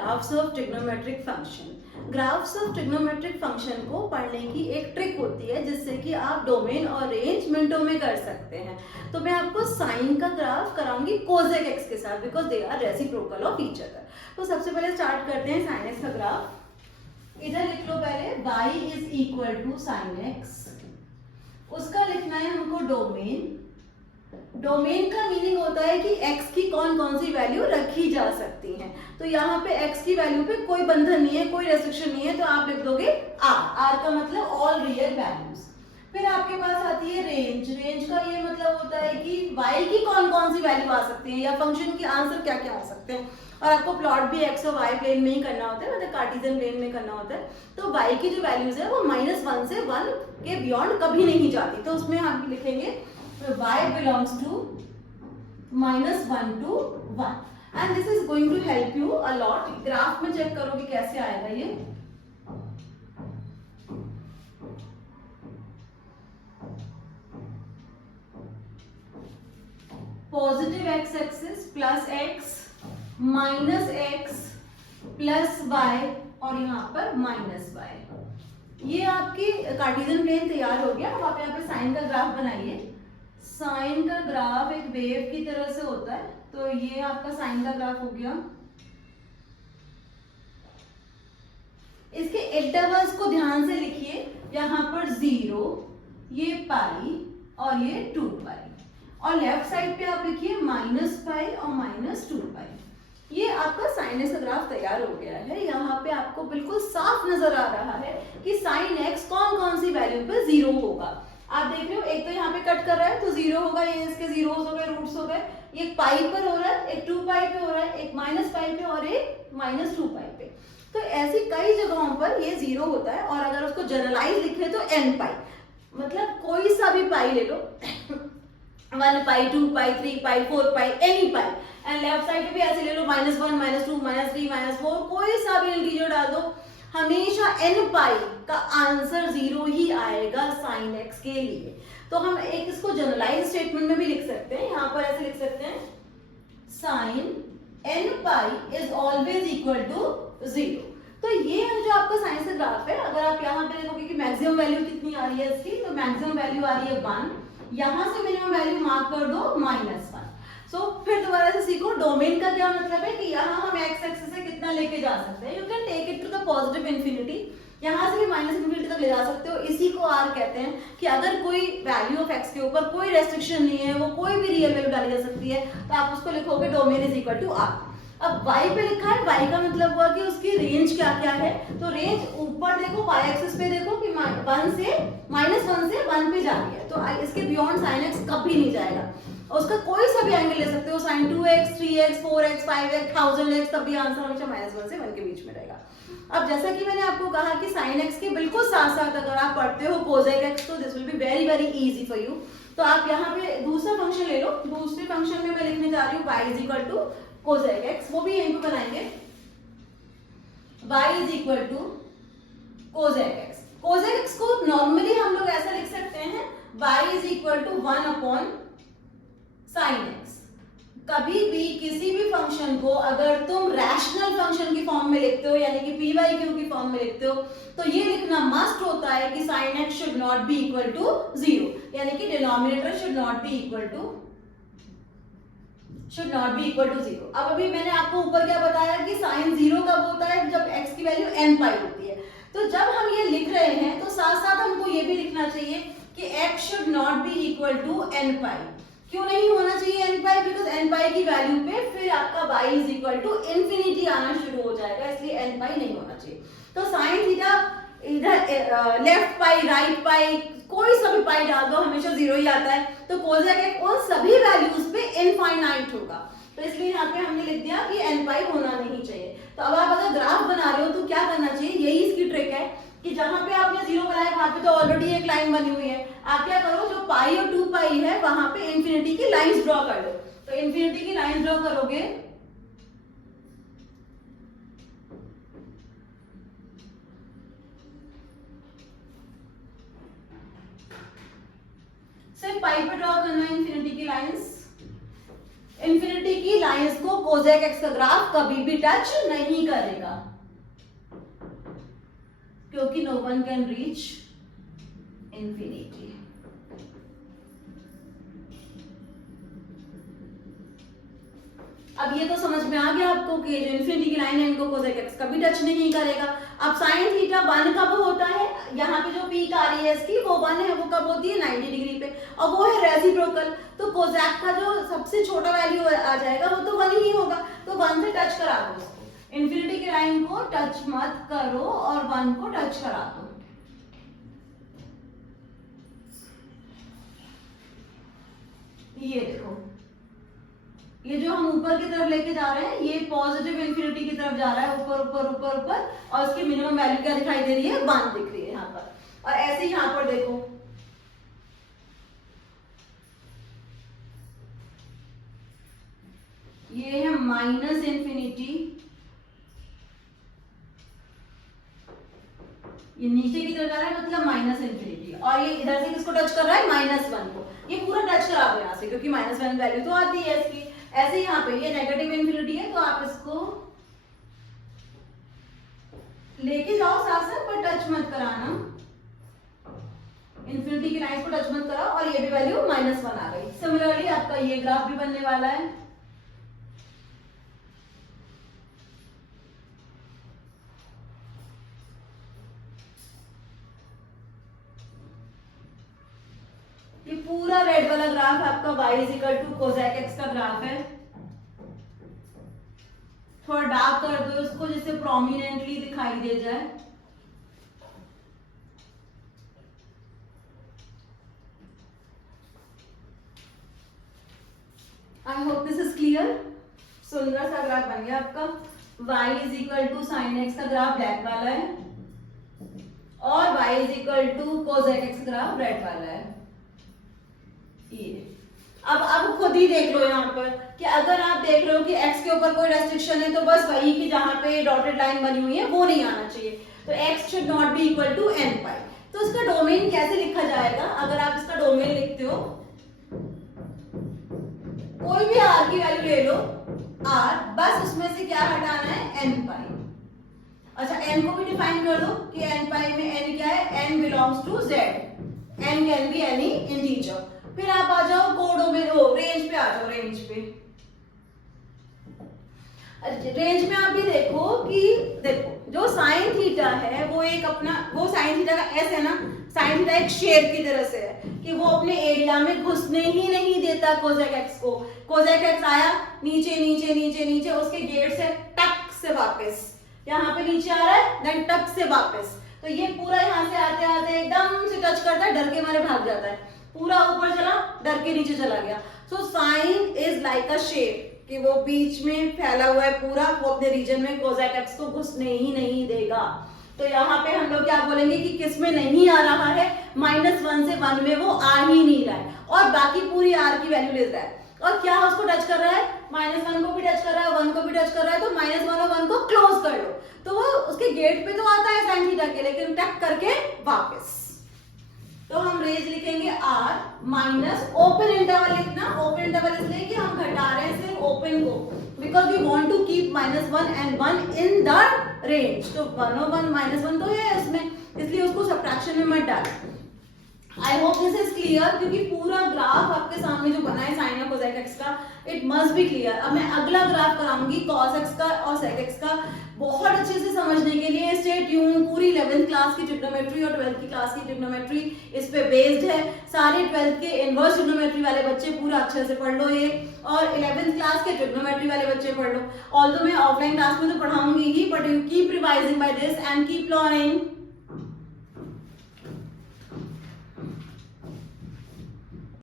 Graphs of trigonometric function. Graphs of trigonometric function को पढ़ने की एक ट्रिक होती है जिससे कि आप डोमेन और रेंज मिनटों में कर सकते हैं। तो मैं आपको साइन का ग्राफ कराऊंगी कोसेक एक्स के साथ because they are reciprocal of each other. तो सबसे पहले स्टार्ट करते हैं साइन एक्स का ग्राफ। इधर लिख लो पहले y is equal to sine x, उसका लिखना है हमको डोमेन। डोमेन का मीनिंग होता है कि x की कौन कौन सी वैल्यू रखी जा सकती है। तो यहाँ पे x की वैल्यू पे कोई बंधन नहीं है, कोई रेस्ट्रिक्शन नहीं है, तो आप लिख दोगे r का मतलब ऑल रियल वैल्यूज। फिर आपके पास आती है रेंज। रेंज का ये मतलब होता है कि y की कौन कौन सी वैल्यू आ सकती है या फंक्शन की आंसर क्या क्या आ सकते हैं। और आपको प्लॉट भी x और y प्लेन में ही करना होता है, मतलब कार्टेशियन प्लेन में करना होता है। तो y की जो वैल्यूज है वो -1 से 1 के बियॉन्ड कभी नहीं जाती। तो उसमें हम लिखेंगे y belongs to -1 to 1 and this is going to help you a lot। Graph में चेक करोगे कैसे आएगा ये। Positive x axis plus x minus x plus y और यहाँ पर माइनस y। ये आपकी कार्टेशियन प्लेन तैयार हो गया। अब आप यहाँ पे साइन का ग्राफ बनाइए। साइन का ग्राफ एक वेव की तरह से होता है, तो ये आपका साइन का ग्राफ हो गया। इसके इंटरवल्स को ध्यान से लिखिए, यहाँ पर 0, ये पाई और ये 2 पाई, और लेफ्ट साइड पे आप लिखिए -पाई और -2 पाई। ये आपका साइन एक्स का ग्राफ तैयार हो गया है। यहाँ पे आपको बिल्कुल साफ नजर आ रहा है कि साइन एक्स कौन कौन सी वैल्यू पे 0 होगा। आप देख रहे हो एक तो यहाँ पे कट कर रहा है तो 0 होगा, ये इसके जीरोस हो गए, रूट्स हो गए। एक पाई पर हो रहा है, एक 2 पाई पे हो रहा है, एक -पाई पे और एक -2 पाई पे। तो ऐसी कई जगहों पर ये 0 होता है। और अगर उसको जनरलाइज लिखे तो n पाई, मतलब कोई सा भी पाई ले लो 1 pi, 2 pi, 3 pi, 4 pi, any pi. And left side पे भी ऐसे ले लो -1, -2, -3, -4, कोई सा भी इंटीजर डाल दो, हमेशा n पाई का आंसर 0 ही आएगा साइन x के लिए। तो हम एक इसको जनरलाइज स्टेटमेंट में भी लिख सकते हैं। यहाँ पर ऐसे लिख सकते हैं sine n pi is always equal to 0। तो ये जो आपका साइन का ग्राफ है, अगर आप यहाँ पे देखोगे कि मैक्सिमम वैल्यू कितनी आ रही है इसकी, तो मैक्सिमम वैल्यू आ रही है 1। यहाँ से मिनिमम वैल्यू मार्क कर दो -1। फिर दोबारा से सीखो डोमेन का क्या मतलब है कि यहाँ हम x एक्सिस से कितना लेके जा सकते हैं। You can take it to the positive infinity, यहाँ से भी -इन्फिनिटी तक ले जा सकते हो। इसी को r कहते हैं कि अगर कोई वैल्यू ऑफ x के ऊपर कोई रेस्ट्रिक्शन नहीं है, वो कोई भी रियल वैल्यू डाली जा सकती है, तो आप उसको लिखोगे domain is equal to r। अब y पे लिखा है, y का मतलब हुआ कि उसकी रेंज क्या क्या है। तो रेंज ऊपर देखो, y एक्सिस पे देखो कि -1 से 1 पे जा रही है, तो इसके बियॉन्ड साइन x कभी नहीं जाएगा। उसका कोई सा भी एंगल ले सकते हो, sin 2x, 3x, 4x, 5x, 1000x, तब भी आंसर हमेशा -1 से 1 के बीच में रहेगा। अब जैसा कि मैंने आपको कहा कि sin x के बिल्कुल साथ साथ अगर आप पढ़ते हो cosec x, तो this will be very very easy for you. तो आप यहाँ पे दूसरा फंक्शन ले लो। दूसरे फंक्शन में मैं लिखने जा रही हूँ y is equal to cosec x, वो भी यहीं पे बनाएंगे। y is equal to cosec x। cosec x को नॉर्मली हम लोग ऐसा लिख सकते हैं y is equal to 1 upon sine x. कभी भी किसी भी फंक्शन को अगर तुम रैशनल फंक्शन की फॉर्म में लिखते हो, यानी कि पी वाई क्यू की फॉर्म में लिखते हो, तो ये लिखना मस्ट होता है कि sine x should not be equal to 0, यानी कि denominator should not be equal to 0। अब अभी मैंने आपको ऊपर क्या बताया कि साइन 0 कब होता है, जब x की वैल्यू n पाई होती है। तो जब हम ये लिख रहे हैं तो साथ साथ हमको ये भी लिखना चाहिए कि x should not be equal to n pi. क्यों नहीं होना चाहिए n pi? Because n pi की वैल्यू पे फिर आपका y is equal to infinity आना शुरू हो जाएगा, इसलिए n पाई नहीं होना चाहिए। तो साइन थीटा इधर लेफ्ट पाई, राइट पाई, कोई सा भी पाई डाल दो, हमेशा 0 ही आता है। तो कोसेक एक्स उन सभी वैल्यूज पे इनफाइनाइट होगा, तो इसलिए यहाँ पे हमने लिख दिया कि n पाई होना नहीं चाहिए। तो अब आप अगर ग्राफ बना रहे हो तो क्या करना चाहिए, यही इसकी ट्रिक है कि जहां पे आपने 0 बनाया वहां पे तो ऑलरेडी एक लाइन बनी हुई है। आप क्या करो, जो पाई और 2 पाई है वहां पे इन्फिनिटी की लाइंस ड्रॉ कर दो। तो इन्फिनिटी की लाइन ड्रॉ करोगे सिर्फ पाई पे ड्रॉ करना है इन्फिनिटी की लाइंस। इन्फिनिटी की की लाइंस को कोसेक एक्स का ग्राफ कभी भी टच नहीं करेगा, क्योंकि no one can reach infinity. अब ये तो समझ में आ गया आपको कि जो इन्फिनिटी की लाइन है इनको कोसेक एक्स कभी टच नहीं करेगा। अब साइन थीटा 1 कब होता है, यहाँ पे जो पीक आ रही है इसकी वो 1 है, वो कब होती है 90 डिग्री पे, और वो है रेसिप्रोकल, तो कोसेक का जो सबसे छोटा वैल्यू आ जाएगा वो तो 1 ही होगा, तो 1 से टच करा दो उसको। इन्फिनिटी की लाइन को टच मत करो और 1 को टच करा दो। ये देखो, ये जो हम ऊपर की तरफ लेके जा रहे हैं ये पॉजिटिव इंफिनिटी की तरफ जा रहा है, ऊपर ऊपर ऊपर ऊपर, और उसकी मिनिमम वैल्यू क्या दिखाई दे रही है 1 दिख रही है यहाँ पर। और ऐसे ही यहाँ पर देखो, ये है माइनस इंफिनिटी, ये नीचे की तरफ जा रहा है मतलब माइनस इंफिनिटी, और ये इधर से किसको टच कर रहा है -1 को, ये पूरा टच करा दो यहाँ से, क्योंकि -1 वैल्यू तो आती है इसकी। ऐसे ही यहाँ पे ये नेगेटिव इंफिनिटी है, तो आप इसको लेके जाओ साथ साथ, पर टच मत कराना, इंफिनिटी की लाइन को टच मत कराओ, और ये भी वैल्यू -1 आ गई। सिमिलरली आपका ये ग्राफ भी बनने वाला है। ये पूरा रेड वाला ग्राफ आपका y = कोसेक एक्स का ग्राफ है। थोड़ा डार्क कर दो इसको जिससे प्रोमिनेंटली दिखाई दे जाए। I hope this is clear. सुंदर सा ग्राफ बन गया आपका। y = sin x का ग्राफ ब्लैक वाला है और y = cosec x graph red वाला है। ये अब खुद ही देख लो यहाँ पर कि अगर आप देख रहे हो कि x के ऊपर कोई रेस्ट्रिक्शन है तो बस वही कि जहां पे डॉटेड लाइन बनी हुई है वो नहीं आना चाहिए, तो x should not be equal to n pi. तो इसका डोमेन कैसे लिखा जाएगा, अगर आप इसका डोमेन लिखते हो, कोई भी r की वैल्यू ले लो r, बस उसमें से क्या हटाना है n पाई। अच्छा n को भी डिफाइन कर दो कि n पाई में n क्या है, n belongs to z, n can be any integer. फिर आप आ जाओ कोडोमेन, रेंज पे आ जाओ, रेंज पे। रेंज में आप भी देखो कि देखो जो साइन थीटा है वो एक अपना, वो साइन थीटा का एस है ना, साइन थीटा एक शेर की तरह से है कि वो अपने एरिया में घुसने ही नहीं देता कोसेक एक्स को। कोसेक एक्स आया नीचे नीचे नीचे नीचे, उसके गेट से टक से वापस यहाँ पे नीचे आ रहा है, देन टक से वापस, तो ये पूरा यहाँ से आते आते एकदम से टच करता है, डर के मारे भाग जाता है, पूरा ऊपर चला डर के नीचे चला गया। So sine is like a shape कि वो बीच में फैला हुआ है पूरा, वो अपने रीजन में कोसेक एक्स को घुसने ही नहीं देगा। तो यहाँ पे हम लोग क्या बोलेंगे कि किस में नहीं आ रहा है, -1 से 1 में वो आ ही नहीं रहा है, और बाकी पूरी r की वैल्यू ले रहा है। और क्या उसको टच कर रहा है, -1 को भी टच कर रहा है, 1 को भी टच कर रहा है, तो -1 और 1 को क्लोज कर लो, तो वो उसके गेट पे तो आता है साइन थीटा के, लेकिन टक करके वापस। तो हम रेंज लिखेंगे r माइनस ओपन इंटरवल लिखना, ओपन इंटरवल इसलिए कि हम घटा रहे हैं सिर्फ ओपन को, because we want to keep -1 and 1 in the range. तो 1 और 1 -1 तो है उसमें, इसलिए उसको सबट्रैक्शन में मत डालो। I hope this is clear, क्योंकि पूरा ग्राफ आपके सामने जो बना है साइन और कोसेक एक्स का, इट मस्ट बी क्लियर। अब मैं अगला ग्राफ कराऊंगी कॉस एक्स का और सेक एक्स का, बहुत अच्छे से समझने के लिए स्टे ट्यून। पूरी 11th क्लास की ट्रिग्नोमेट्री और 12th की क्लास की ट्रिग्नोमेट्री इस पे बेस्ड है। सारे 12th के इनवर्स ट्रिग्नोमेट्री वाले बच्चे पूरा अच्छे से पढ़ लो ये, और 11th क्लास के ट्रिग्नोमेट्री वाले बच्चे पढ़ लो। ऑल्दो मैं ऑफलाइन क्लास में तो पढ़ाऊंगी ही, but you keep revising by this and keep learning.